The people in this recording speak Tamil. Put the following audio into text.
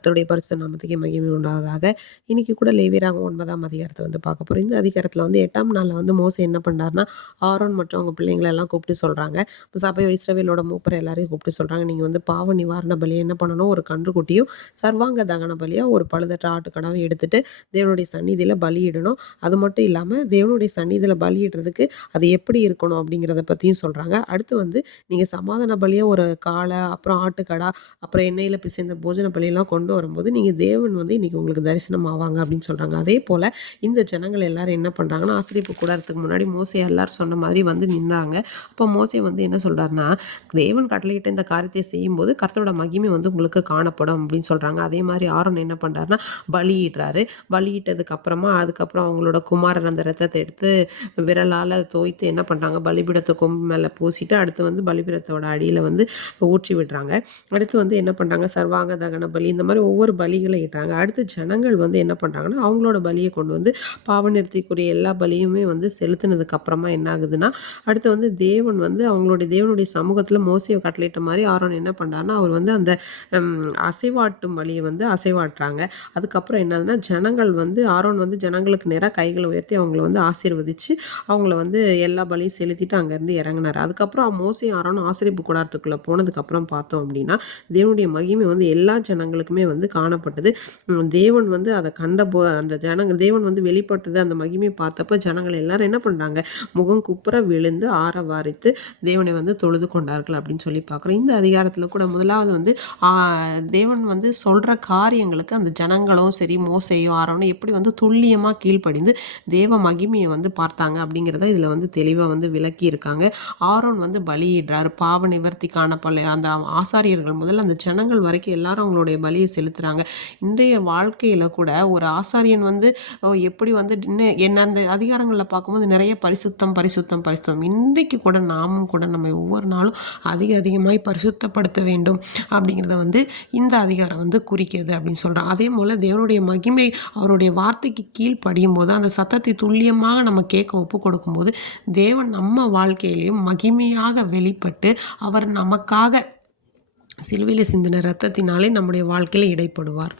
கர்த்தருடைய பரிசுத்த நாமத்துக்கே மகிமை உண்டாவதாக. இன்னைக்கு கூட லேவியராகமம் 9ஆம் அதிகாரத்த பார்க்க போறோம். இந்த அதிகாரத்தில 8ஆம் நாள்ல மோசே என்ன பண்றாருன்னா, ஆரோன் மற்றும் அவங்க பிள்ளைங்கள எல்லாம் கூப்பிட்டு சொல்றாங்க. சபை இஸ்ரவேலோட மூப்பர் எல்லாரையும் கூப்பிட்டு சொல்றாங்க. நீங்க பாவ நிவாரண பலிய என்ன பண்ணணும், ஒரு கன்றுக்குட்டியும், சர்வாங்க தகன பலியா ஒரு பழுதற்ற ஆட்டுக்கடாவையும் எடுத்துட்டு தேவனுடைய சந்நிதியில பலியிடணும். அது மட்டும் இல்லாம தேவனுடைய சந்நிதியில பலியிடுறதுக்கு அது எப்படி இருக்கணும் அப்படிங்கிறத பத்தியும் சொல்றாங்க. அடுத்து நீங்க சமாதான பலியா ஒரு காளை, அப்புறம் ஆட்டுக்கடா, அப்புறம் எண்ணெயில பிசைந்த போஜன பலியெல்லாம் கொண்டு வரும்போது, நீங்க தேவன் இன்னைக்கு உங்களுக்கு தரிசனம் ஆவாங்க அப்படின்னு சொல்றாங்க. அதேபோல இந்த ஜனங்கள் எல்லாரும் என்ன பண்றாங்கன்னா, ஆசரிப்பு கூடாரத்துக்கு முன்னாடி மோசே எல்லாரும் சொன்ன மாதிரி நின்னாங்க. அப்போ மோசே என்ன சொல்றாருன்னா, தேவன் கட்டளையிட்ட இந்த காரியத்தை செய்யும்போது கர்த்தரோட மகிமை உங்களுக்கு காணப்படும் அப்படின்னு சொல்றாங்க. அதே மாதிரி ஆரோன் என்ன பண்றாருன்னா, பலியிடுறாரு. பலியிட்டதுக்கு அப்புறமா அதுக்கப்புறம் அவங்களோட குமாரர் அந்த ரத்தத்தை எடுத்து விரலால தோய்த்து என்ன பண்றாங்க, பலிபீடத்து கொம்பு மேல பூசிட்டு அடுத்து பலிபீடத்தோட அடியில ஊற்றி விடுறாங்க. அடுத்து என்ன பண்றாங்க, சர்வாங்க தகன பலி இந்த மாதிரி ஒவ்வொரு பலிகளை இடுறாங்க. அடுத்து ஜனங்கள் என்ன பண்றாங்கன்னா, அவங்களோட பலியை கொண்டு பாவ நிவர்த்திக்குரிய எல்லா பலியுமே செலுத்தினதுக்கு அப்புறமா என்ன ஆகுதுன்னா, அடுத்து தேவன் அவங்களுடைய தேவனுடைய சமூகத்துல மோசேயை கட்டளையிட்ட மாதிரி ஆரோன் என்ன பண்றாருன்னா, அவர் அந்த அசைவாட்டும் பலியை அசைவாட்டுறாங்க. அதுக்கப்புறம் என்னதுன்னா, ஜனங்கள் ஆரோன் ஜனங்களுக்கு நேராக கைகளை உயர்த்தி அவங்கள ஆசீர்வதிச்சு அவங்கள எல்லா பலியும் செலுத்திட்டு அங்கேருந்து இறங்கினார். அதுக்கப்புறம் மோசே ஆரோன் ஆசரிப்பு கூடாரத்துக்குள்ளே போனதுக்கப்புறம் பார்த்தோம் அப்படின்னா, தேவனுடைய மகிமை எல்லா ஜனங்களுக்குமே காணப்பட்டது. தேவன் அதை கண்டபோ அந்த ஜனங்கள் தேவன் வெளிப்பட்டது அந்த மகிமையை பார்த்தப்ப ஜனங்கள் எல்லாரும் என்ன பண்ணுறாங்க, முகம் குப்புற விழுந்து ஆரவாரித்து தேவனை தொழுது கொண்டார்கள் அப்படின்னு சொல்லி பார்க்குறோம். இந்த அதிகாரத்தில் கூட முதலாவது தேவன் சொல்கிற காரியங்களுக்கு அந்த ஜனங்களும் சரி மோசேயும் ஆரோனும் எப்படி துல்லியமாக கீழ்ப்படிந்து தேவ மகிமையை பார்த்தாங்க அப்படிங்கிறத இதில் தெளிவாக விளக்கி இருக்காங்க. ஆரோன் பலியிடுறாரு. பாவ நிவர்த்திக்கான அந்த ஆசாரியர்கள் முதல்ல அந்த ஜனங்கள் வரைக்கும் எல்லாரும் அவங்களுடைய பலியை செலுத்துறாங்க. இன்றைய வாழ்க்கையில கூட ஒரு ஆசாரியன் எப்படி என்ன அந்த அதிகாரங்களில் பார்க்கும்போது நிறைய பரிசுத்தம் பரிசுத்தம் பரிசுத்தம். இன்றைக்கு கூட நாமும் கூட நம்ம ஒவ்வொரு நாளும் அதிகமாய் பரிசுத்தப்படுத்த வேண்டும் அப்படிங்கிறத இந்த அதிகாரம் குறிக்கிறது அப்படின்னு சொல்றாங்க. அதே போல தேவனுடைய மகிமை அவருடைய வார்த்தைக்கு கீழ்ப்படியும் போது அந்த சத்தத்தை துல்லியமாக நம்ம கேட்க ஒப்பு கொடுக்கும்போது தேவன் நம்ம வாழ்க்கையிலையும் மகிமையாக வெளிப்பட்டு அவர் நமக்காக சிலுவையில் சிந்தின இரத்தத்தினாலே நம்முடைய வாழ்க்கையில் இடைப்படுவார்.